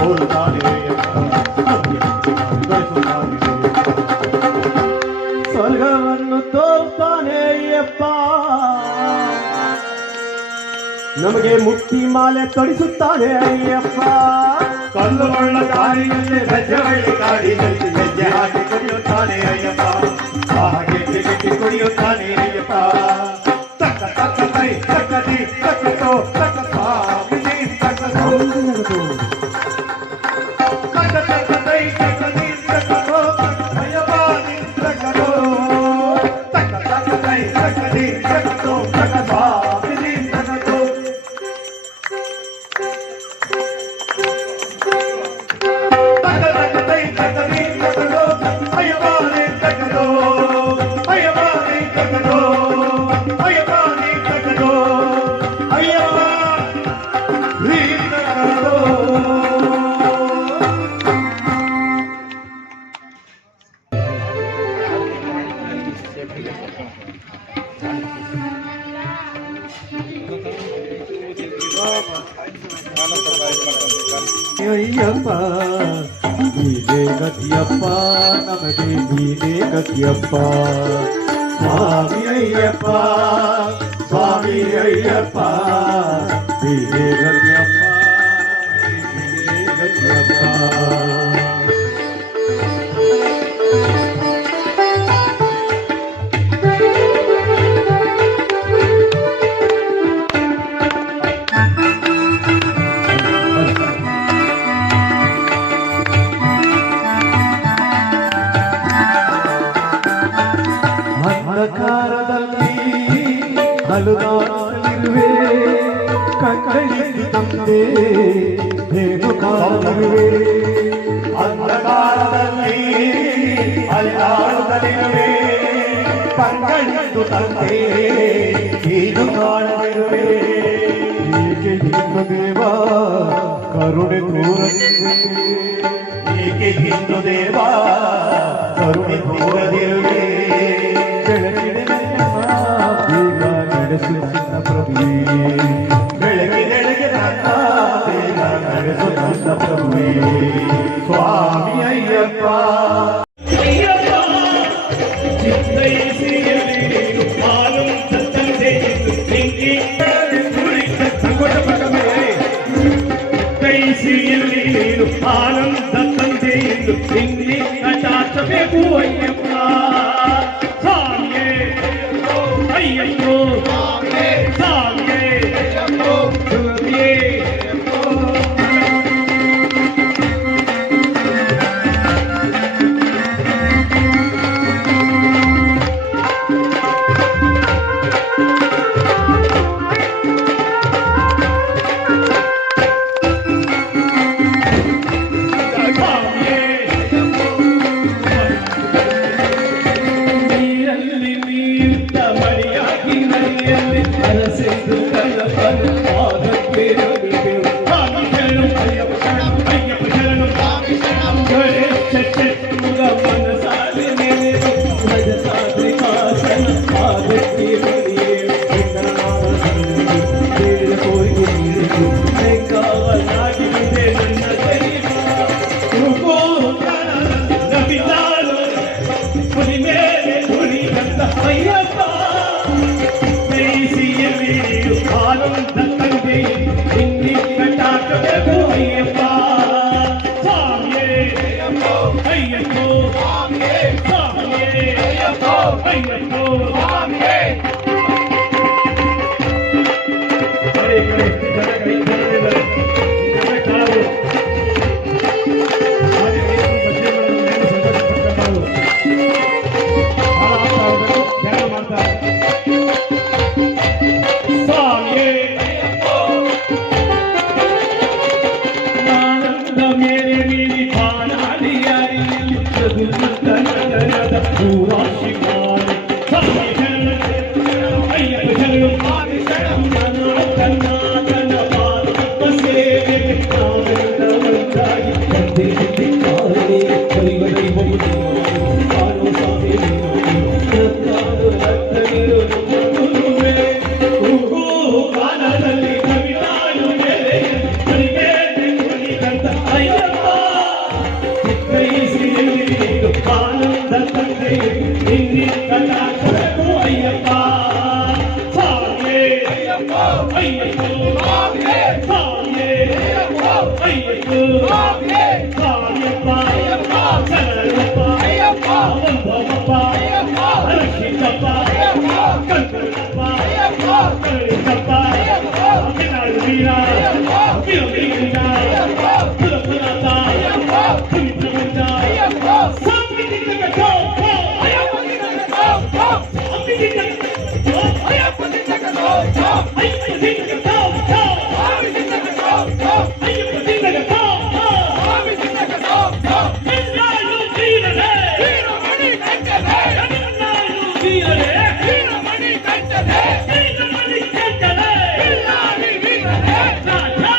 ತೋರುತ್ತಾನೆ ಅಯ್ಯಪ್ಪ ಸ್ವರ್ಗವನ್ನು ತೋರುತ್ತಾನೆ ಅಯ್ಯಪ್ಪ ನಮಗೆ ಮುಕ್ತಿ ಮಾಲೆ ತೊಡಿಸುತ್ತಾನೆ ಅಯ್ಯಪ್ಪ ಕಲ್ಲು ಮಳ್ಳ ದಾರಿಯಲ್ಲಿ ಬೆಜ್ಜವಳ್ಳಿ ಗಾಡಿಯಲ್ಲಿ ಹೆಜ್ಜೆ ಹಾಕಿ ಕುಡಿಯುತ್ತಾನೆ ಅಯ್ಯಪ್ಪ ಹಾಗೆ ಗೆಟ್ಟಿ ಕುಡಿಯುತ್ತಾನೆ ಅಯ್ಯಪ್ಪ ತಕ್ಕ ತಕ್ಕ ತೈ ತಕ್ಕ ದಿ ತಕ್ಕ ತೋ ತಕ್ಕ ಸ್ವಾಮಿ ತಕ್ಕ ತಕ್ಕ ತಕ್ಕ ತೈ ತಕ್ಕ ದಿ ತಕ್ಕ ತೋ ಅಯ್ಯಪ್ಪ ದಿ ತಕ್ಕ ತೋ ತಕ್ಕ ತಕ್ಕ ತೈ ತಕ್ಕ ದಿ ತಕ್ಕ ತೋ ತಕ್ಕ ಸ್ವಾಮಿ ದಿ ತಕ್ಕ ತೋ ಅಯ್ಯಪ್ಪ ನೀನೇ ಗತಿಯಪ್ಪ ನಮಗೆ ನೀನೇ ಗತಿಯಪ್ಪ ಸ್ವಾಮಿ ಅಯ್ಯಪ್ಪ ಸ್ವಾಮಿ ಅಯ್ಯಪ್ಪ ನೀನೇ ಗತಿಯಪ್ಪ ನೀನೇ ಗತಿಯಪ್ಪ ಅಂಧಕಾರದಲ್ಲಿ ಅಲುಗಾಡಲಿರುವೆ ಕಕ್ಕಳಿಸಿ ತಂದೆ ಏನು ಕಾಲವಿರುವೆ ಅಂಧಕಾರದಲ್ಲಿ ಅಲುಗಾಡಲಿರುವೆ ಕಕ್ಕಳಿಸಿ ತಂದೆ ಏನು ಕಾಲವಿರುವೆ ಏಕೆ ಹಿಂದು ದೇವ ಕರುಣೆ ತೋರದಿರುವೆ ಏಕೆ ಹಿಂದು ದೇವ ಕರುಣೆ ತೋರದಿರುವೆ ನಡೆಸುತ್ತ ಪ್ರಭುವೇ ಬೆಳಗ್ಗೆ ನಡೆಸುತ್ತ ಪ್ರಭುವೇ ಸ್ವಾಮಿ ಅಯ್ಯಪ್ಪ ಆನಂದ ತಂದೆ ಎಂದು ತಿಂಡಿ ಕಟಾಚಬೇಕು ಅಯ್ಯಪ್ಪ ಅಯ್ಯಪ್ಪೋ ಸ್ವಾಮಿಯೇ ಸುರಭಿಯೇ ಅಯ್ಯ ನಿನ್ನಿ ಕಟಾಕ್ಷಬೇಕು ಅಯ್ಯಪ್ಪ ಸ್ವಾಮಿಯೇ ಅಯ್ಯಪ್ಪ ಅಯ್ಯಪ್ಪ ಸ್ವಾಮಿಯೇ ಸ್ವಾಮಿಯೇ ಅಯ್ಯಪ್ಪ ಅಯ್ಯಪ್ಪ ಸ್ವಾಮಿಯೇ ಸ್ವಾಮಿಯಪ್ಪ ಅಯ್ಯಪ್ಪ ಶರಣಪ್ಪ ಅಯ್ಯಪ್ಪ ವಂದನಪ್ಪ ಅಯ್ಯಪ್ಪ ರಕ್ಷಿತಪ್ಪ ಅಯ್ಯಪ್ಪ ಕಲ್ಪನಪ್ಪ ಅಯ್ಯಪ್ಪ ಕರುಣಿತಪ್ಪ ಅಯ್ಯಪ್ಪ ಕಿನಾಳು ವೀರ ಅಯ್ಯಪ್ಪ ಕಿರುವೀರ ಅಯ್ಯಪ್ಪ ಕುಲಪುರಾತ ಅಯ್ಯಪ್ಪ ಪುನಿತ್ರವಂತ ಅಯ್ಯಪ್ಪ ಸ್ವಾಮಿ ನಿನ್ನಗ ಅಯ್ಯಪ್ಪ ನಿನ್ನಗ ಸ್ವಾಮಿ ನಿನ್ನಗ ಅಯ್ಯಪ್ಪ ನಿನ್ನಗ ಅಯ್ಯಪ್ಪ ನಿನ್ನಗ ಸ್ವಾಮಿ ನಿನ್ನಗ ಅಯ್ಯಪ್ಪ ನಿನ್ನಗ ಸ್ವಾಮಿ ನಿನ್ನಗ ನಿನ್ನಾಳು ವೀರನೇ ವೀರಮಣಿ ಕಂಠನೇ ನಿನ್ನಾಳು ವೀರನೇ ವೀರಮಣಿ ಕಂಠನೇ ವೀರಮಣಿ ಕಂಠನೇ ಬಿಲ್ಲಾಡಿ ವೀರನೇ ರಾಜಾ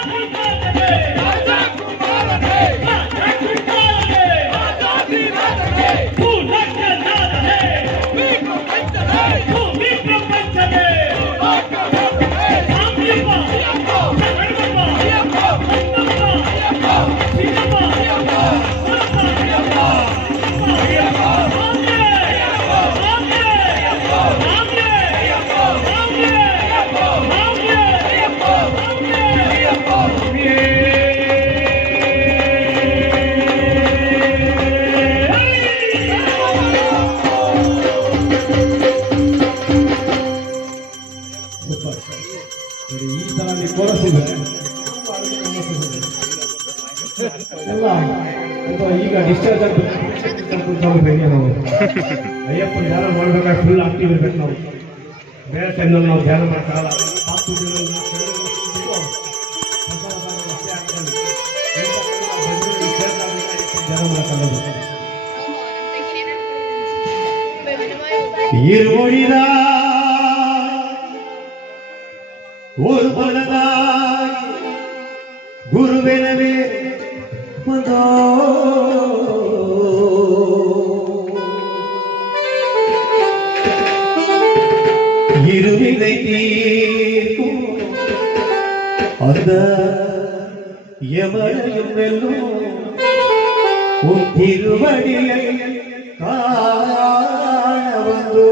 ಕುಮಾರನೇ ರಾಜಾ ಕುಮಾರನೇ ರಾಜಾ ಕುಮಾರನೇ ರಾಜಾದಿ ರಾಜನೇ ಭೂಲೋಕನಾಥನೇ ಭೂಮಿ ಪ್ರಪಂಚನೇ ಭೂಮಿ ಪ್ರಪಂಚನೇ ಲೋಕನಾಥನೇ ಸ್ವಾಮಿಯಪ್ಪ ಅಯ್ಯಪ್ಪ ಶರಣಪ್ಪ ಅಯ್ಯಪ್ಪ ವಂದನಪ್ಪ ಅಯ್ಯಪ್ಪ ಸಿದ್ದಪ್ಪ ಅಯ್ಯಪ್ಪ ಅಯ್ಯಪ್ಪ ಅಯ್ಯಪ್ಪ ಸ್ವಾಮಿಯೇ ಅಯ್ಯಪ್ಪ ಸ್ವಾಮಿಯೇ ಅಯ್ಯಪ್ಪ ಸ್ವಾಮಿಯೇ ಅಯ್ಯಪ್ಪ ಸ್ವಾಮಿಯೇ ಅಯ್ಯಪ್ಪ ಸ್ವಾಮಿಯೇ ಅಯ್ಯಪ್ಪ ಸ್ವಾಮಿಯೇ ಅಯ್ಯಪ್ಪ ಸ್ವಾಮಿಯೇ ಈ ತರ ನೀವು ಕೋರಸಿದ್ರೆ ಎಲ್ಲ ಸ್ವಲ್ಪ ಈಗ ಡಿಸ್ಚಾರ್ಜ್ ಆಗ್ಬೇಕು ನಾವು ಅಯ್ಯಪ್ಪನ ಧ್ಯಾನ ಮಾಡ್ಬೇಕಾದ್ರೆ ಫುಲ್ ಆಕ್ಟಿವ್ ಇರ್ಬೇಕು ನಾವು ಬೇರೆ ಟೈಮ್ನಲ್ಲಿ ನಾವು ಧ್ಯಾನ ಮಾಡೋಕ್ಕಾಗಲ್ಲ ಧ್ಯಾನ ಮಾಡೋಕ್ಕಾಗಲ್ಲ இருமொழிதா ஒரு பலதாய் குருவெனவே வந்தோ இருவினை தீர்க்கும் அந்த யமனையும் வெல்லும் உன் திருவடியை காண வந்தோ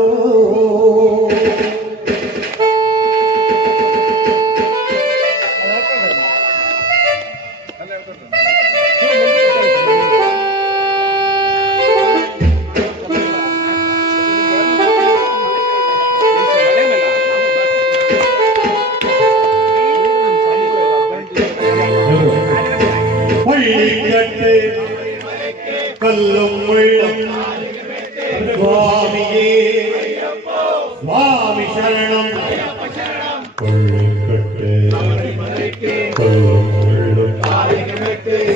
பள்ளிக்கட்டு கல்லும் முள்ளும் சுவாமியே சுவாமி சரணம் பள்ளிக்கட்டு கல்லும் முள்ளும் சுவாமியே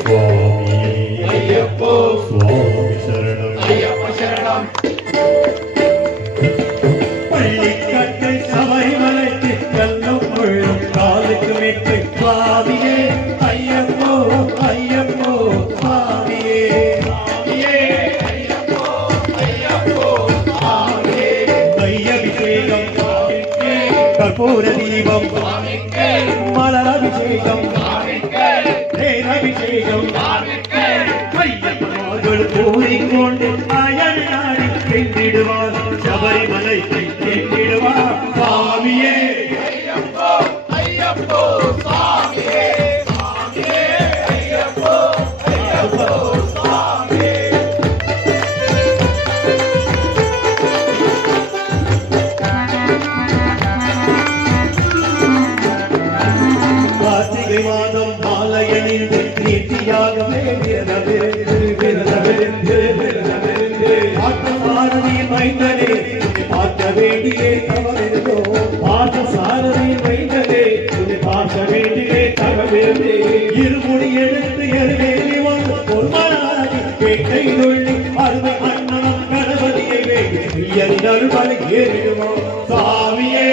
சுவாமி சரணம் பள்ளிக்கட்டு சபரிமலைக்கு கல்லும் முள்ளும் காலுக்கு மெட்டு சுவாமியே ஐயப்போ ஐயப்போ சுவாமியே கையபிஷேகம் கற்பூர தீபம் மலரபிஷேகம் தேனபிஷேகம் கையப்பர்கள் கூறிக்கொண்டு அயன் நாடி சென்றிடுவார் சபரிமலை சென்றிடுவார் சுவாமியே கார்த்திகை மாதம் மாலையணிந்து நீட்டியாகவே பார்த்தசாரதி மைந்தனே பார்க்க வேண்டியே தவறிருந்தோ பார்த்தசாரதி மைந்தனே பார்க்க வேண்டியே தவறிருந்தே இருமுடி எடுத்து எருவேலி வந்து பொன்மனாதி கேட்டை நொள்ளி அருமை அண்ணனம் கணபதியை வேண்டி அருள்மலை ஏறிடுமோ சாமியே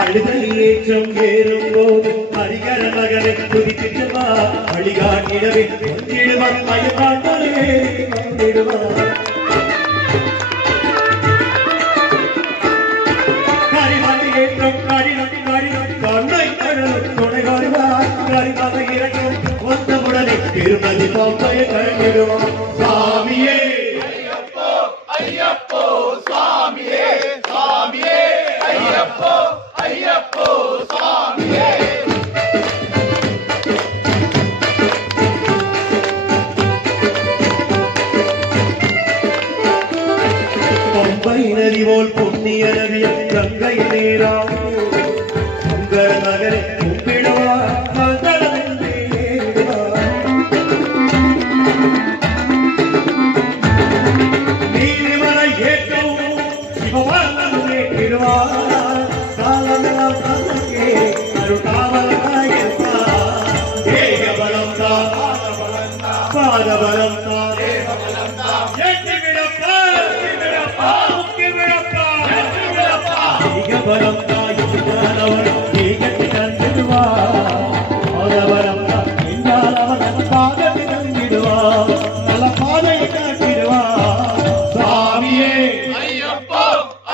அழுதலேற்றம் ஏறும்போது ஹரிகர மகனை துதிக்கிட்டுவா வழிகாட்டிடவே கொண்டிடுவான் மயக்காட்டொரு ಬಂದಿಡುವ ஒத்தமுடனே திருமதி பாப்பைய கண்டிடுவ சாமியே பம்பை நதி போல் புண்ணிய நதிய கங்கை நீரா சுந்தர நகரை கும்பிடுவா நீதிமலை ஏற்றவும் சிவவானே கிடுவா காலமெல்லாம் தனக்கே அருகாவலாயிருப்பா தேகபலம் தான் பாதபலம் தான் பலம் தாயுள்ளவன் ஏகத்தை தந்திடுவா அவரவரம் இல்லாதவன் பாதத்தை தந்திடுவா நல்ல பாதையை காட்டிடுவா சாமியே ஐயப்போ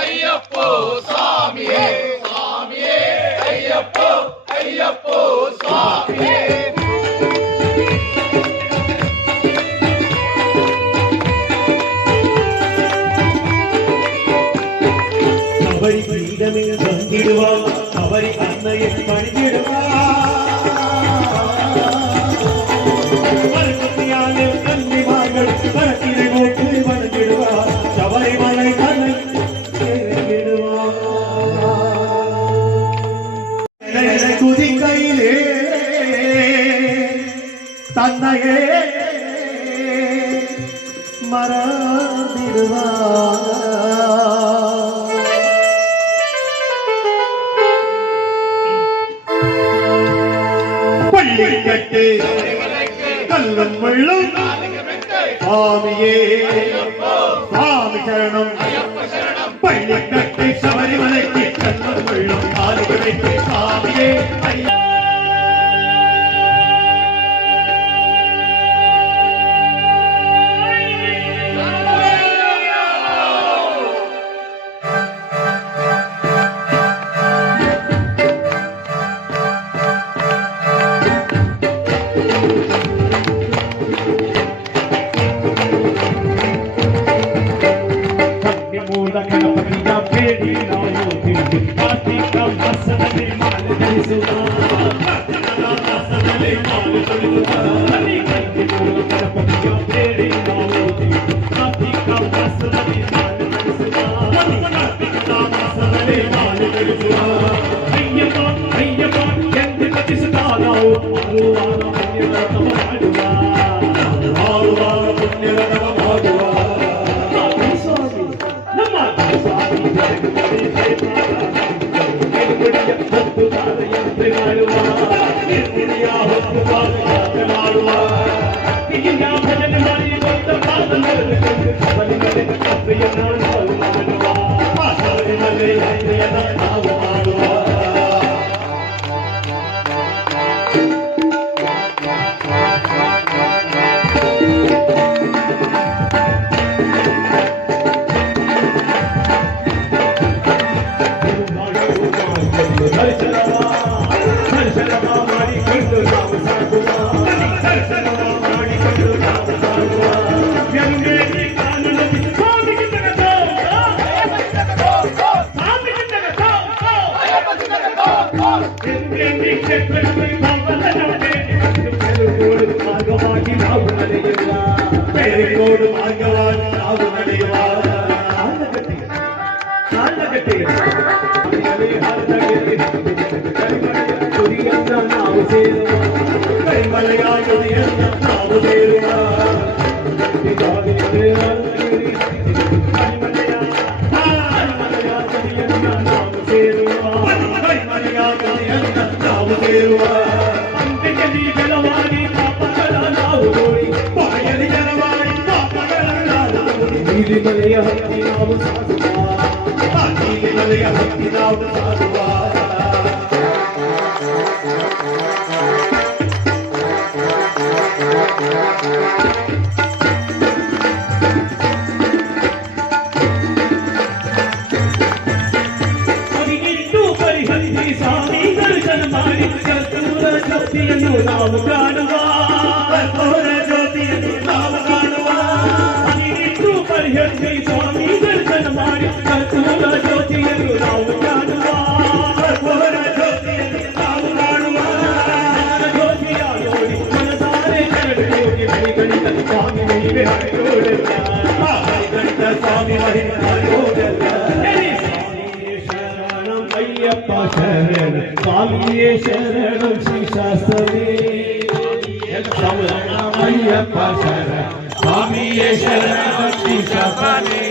ஐயப்போ சாமியே சாமியே ஐயப்போ ஐயப்போ சாமியே அவரி பீடமே வந்திடுவா அவரி அன்னையை பணிந்திடுவா மறுபடியாலே கன்னிமார்கள் கரத்தினை போட்டு வணங்கிடுவா சபரிமலை தன்னை தேடிடுவா துதிக்கையிலே தன்னையே மறந்திடுவா பள்ளிக்கட்டு கல்லும் வெள்ளும் சாமியே சாமி சரணம் பள்ளிக்கட்டு சபரிமலைக்கு கல்லும் வெள்ளும் காலுகளுக்கு சாமியே பெருங்கோடு மார்கவான் நாவு நடைவா கைமலையாய் நாவு சேருவா நாவு சேருவா ನೀಲಿಮಲೆಯ ಹತ್ತಿ ನಾವು ಸಾಧುವ ನೀಲಿಮಲೆಯ ಹತ್ತಿ ನಾವು ಸಾಧುವ ಮಣಿಕಂಠ ಸ್ವಾಮಿ ಮಹಿಮೆ ಹಾಡೋದಲ್ಲ ಮಣಿಕಂಠ ಸ್ವಾಮಿ ಮಹಿಮೆ ಹಾಡೋದಲ್ಲ ಸ್ವಾಮಿಯೇ ಶರಣಂ ಅಯ್ಯಪ್ಪ ಶರಣ ಸ್ವಾಮಿಯೇ ಶರಣಂ ಶ್ರೀ ಶಾಸ್ತ್ರವೇ ಶರಣಂ ಅಯ್ಯಪ್ಪ ಶರಣ ಸ್ವಾಮಿಯೇ ಶರಣಂ ಶ್ರೀ ಶಾಸ್ತ್ರವೇ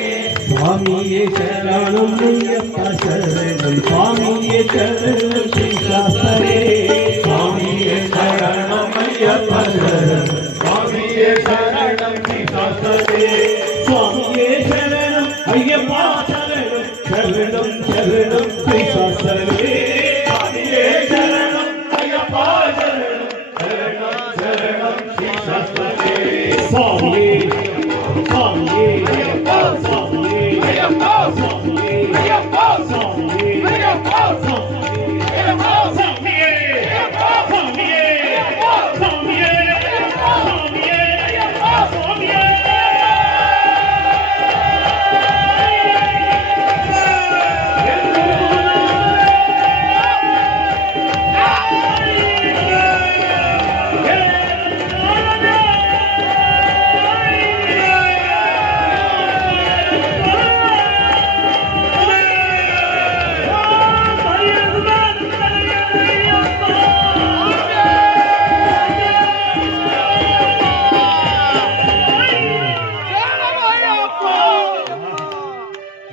ಸ್ವಾಮಿಯೇ ಶರಣಂ ಅಯ್ಯಪ್ಪ ಶರಣಂ ಸ್ವಾಮಿಯೇ ಶರಣಂ ಶ್ರೀ ಶಾಸ್ತ್ರವೇ ಸ್ವಾಮಿಯೇ ಶರಣಂ ಅಯ್ಯಪ್ಪ ಶರಣಂ ಸ್ವಾಮಿಯೇ ಶರಣಂ ಶ್ರೀ ಶಾಸ್ತ್ರವೇ ಸ್ವಾಮಿಯೇ ಶರಣಂ ಅಯ್ಯಪ್ಪ ಶರಣಂ ಶರಣಂ ಶರಣಂ ಶ್ರೀ ಶಾಸ್ತ್ರವೇ ಸ್ವಾಮಿಯೇ ಶರಣಂ ಅಯ್ಯಪ್ಪ ಶರಣಂ ಶರಣಂ ಶರಣಂ ಶ್ರೀ ಶಾಸ್ತ್ರವೇ ಸ್ವಾಮಿಯೇ ಸ್ವಾಮಿಯೇ ಅಯ್ಯಪ್ಪ ಸ್ವಾಮಿಯೇ ಅಯ್ಯಪ್ಪ ಸ್ವಾಮಿಯೇ ಅಯ್ಯಪ್ಪ ಸ್ವಾಮಿಯೇ ಅಯ್ಯಪ್ಪ ಸ್ವಾಮಿಯೇ ಅಯ್ಯಪ್ಪ ಸ್ವಾಮಿಯೇ ಅಯ್ಯಪ್ಪ ಸ್ವಾಮಿಯೇ ಅಯ್ಯಪ್ಪ ಸ್ವಾಮಿಯೇ ಅಯ್ಯಪ್ಪ ಸ್ವಾಮಿಯೇ ಅಯ್ಯಪ್ಪ ಸ್ವಾಮಿಯೇ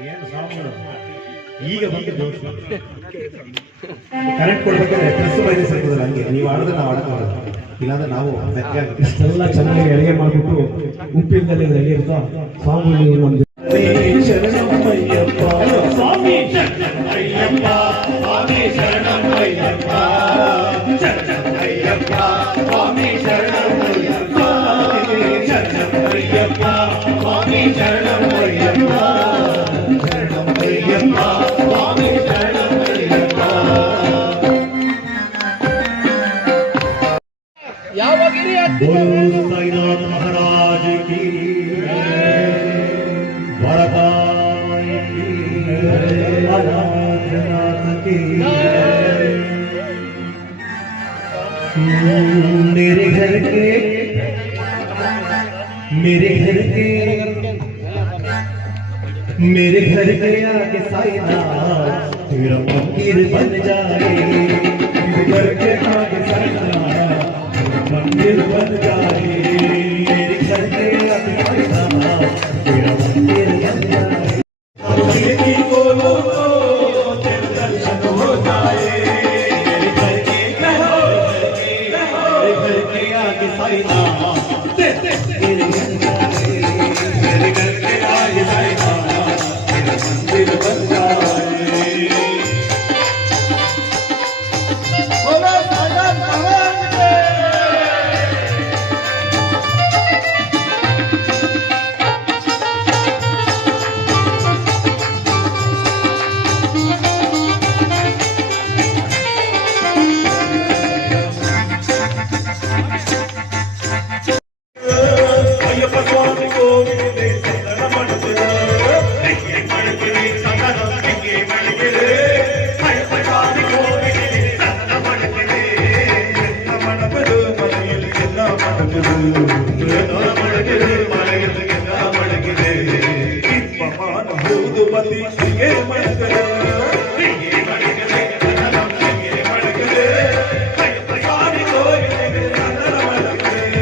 ಏನು ಸ್ವಾಮಿಗಳು ಈಗ ಬಂದು ಜೋಶ್ ಕರೆಂಟ್ ಕೊಡ್ಬೇಕಾದ್ರೆ ಪ್ಲಸ್ ಮೈನಸ್ ಇರ್ತದಲ್ಲ ಹಂಗೆ ನೀವು ಆಡಿದ್ರೆ ನಾವು ಆಡೋದು ಇಲ್ಲಾಂದ್ರೆ ನಾವು ಬೆಕ್ಕಾಗಿ ಇಷ್ಟೆಲ್ಲ ಚೆನ್ನಾಗಿ ಅಡಿಗೆ ಮಾಡಿಬಿಟ್ಟು ಉಪ್ಪಿನದಲ್ಲಿ ಎಲ್ಲಿರ್ತಾ ಸ್ವಾಮಿ ಒಂದು ಶರಣಮಯ್ಯಪ್ಪ ಸ್ವಾಮಿ ಶರಣಮಯ್ಯಪ್ಪ ಸ್ವಾಮಿ ಶರಣಮಯ್ಯಪ್ಪ ಶರಣಮಯ್ಯಪ್ಪ ಸ್ವಾಮಿ ಶರಣಮಯ್ಯಪ್ಪ ಶರಣಮಯ್ಯಪ್ಪ ಸ್ವಾಮಿ ಶರಣಮಯ್ಯಪ್ಪ ಶರಣಮಯ್ಯಪ್ಪ ಸ್ವಾಮಿ ಶರಣಮಯ್ಯಪ್ಪ बोलो साईनाथ महाराज की वरदाई की अनाथनाथ की मेरे घर के आगे साईनाथ तेरा मंदिर बन जाए मेरे घर के आगे साईनाथ मंदिर बन जाए मेरे घर के आगे साईनाथ तेरा मंदिर बन जाए की बोलो तेरे दर्शन हो जाए मेरे घर के आगे साईनाथ तेरे बन जाए मेरे घर के आगे साईनाथ तेरा मंदिर बन जाए ಅಯ್ಯಪ್ಪ ಸ್ವಾಮಿ ಗೋವಿಂದೇ ಸಂದನ ಮಾಡುತ್ತಿದೆ ಹೆಂಗೆ ಮಡಗಿರಿ ಸಂದನ ಹೆಂಗೆ ಮಡಗಿರಿ ಅಯ್ಯಪ್ಪ ಸ್ವಾಮಿ ಗೋವಿಂದೇ ಸಂದನ ಮಾಡುತ್ತಿದೆ ಎಲ್ಲ ಮಡಗದು ಮನೆಯಲ್ಲಿ ಎಲ್ಲ ಮಡಗದು ಎಲ್ಲ ಮಡಗಿರಿ ಮನೆಯಲ್ಲಿ ಎಲ್ಲ ಮಡಗಿದೆ ಇಪ್ಪ ಮಾನ ಹೌದು ಬದಿ ಹೀಗೆ ಮಡಗದು ಹೆಂಗೆ ಮಡಗಿದೆ ಹೆಂಗೆ ಮಡಗಿದೆ ಅಯ್ಯಪ್ಪ ಸ್ವಾಮಿ ಗೋವಿಂದೇ ಸಂದನ ಮಾಡುತ್ತಿದೆ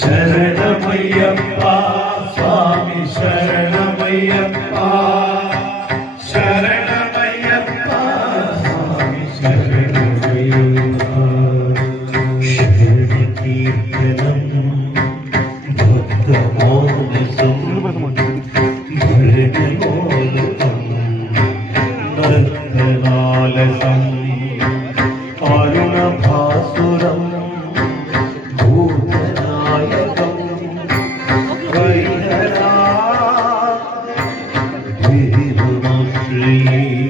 ಶರಣಮಯ್ಯಪ್ಪ ಸ್ವಾಮಿ ಶರಣಮಯ್ಯಪ್ಪ ಶರಣಮಯ್ಯಪ್ಪ ಸ್ವಾಮಿ ಶರಣಮಯ್ಯಪ್ಪ ಶರಣ ಕೀರ್ತನಂ ಭಕ್ತಮಾನಸಂ ಭರಣಮೋಲಕಂ ಭಕ್ತಲಾಲಸಂ ಅರುಣಭಾಸುರಂ ಭೂತನಾಯಕಂ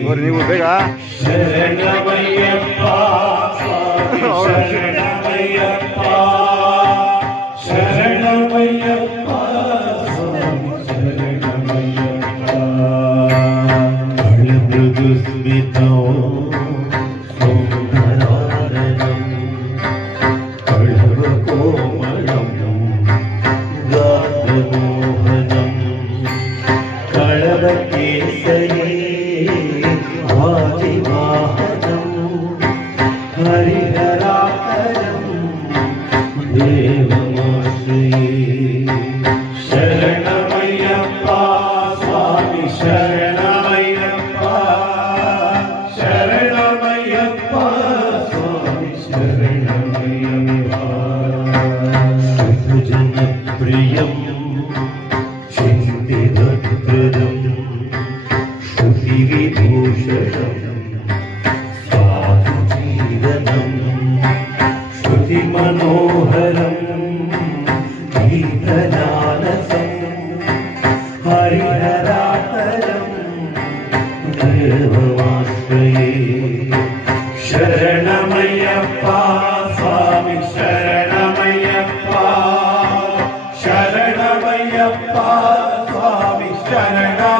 ಹರಿಹರಾ ಶರಣಮಯ್ಯಪ್ಪ ಶರಣಮಯ್ಯಪ್ಪ ಶರಣಮಯ್ಯಪ್ಪ ಶರಣಮಯ್ಯಪ್ಪ ಮೃದುಸ್ಮಿತೋ ಸೌಂದರಾನನಂ ಕಳವಕೋಮಲಂ ಗಾತ್ರಮೋಹನಂ ಕಳವಕೇಸರಿ ವಾಜಿವಾಹನಂ ಹರಿಹರಾಕರಂ ದೇವಮಾಶ್ರಯೇ ಶರಣಮಯ್ಯಪ್ಪ ಸ್ವಾಮಿ ಶರಣಮಯ್ಯಪ್ಪ ಶರಣಮಯ್ಯಪ್ಪ ಸ್ವಾಮಿ सर्वमाश्रये शरणमय्यप्पा स्वामी शरणमय्यप्पा शरणमय्यप्पा स्वामी शरणमय्यप्पा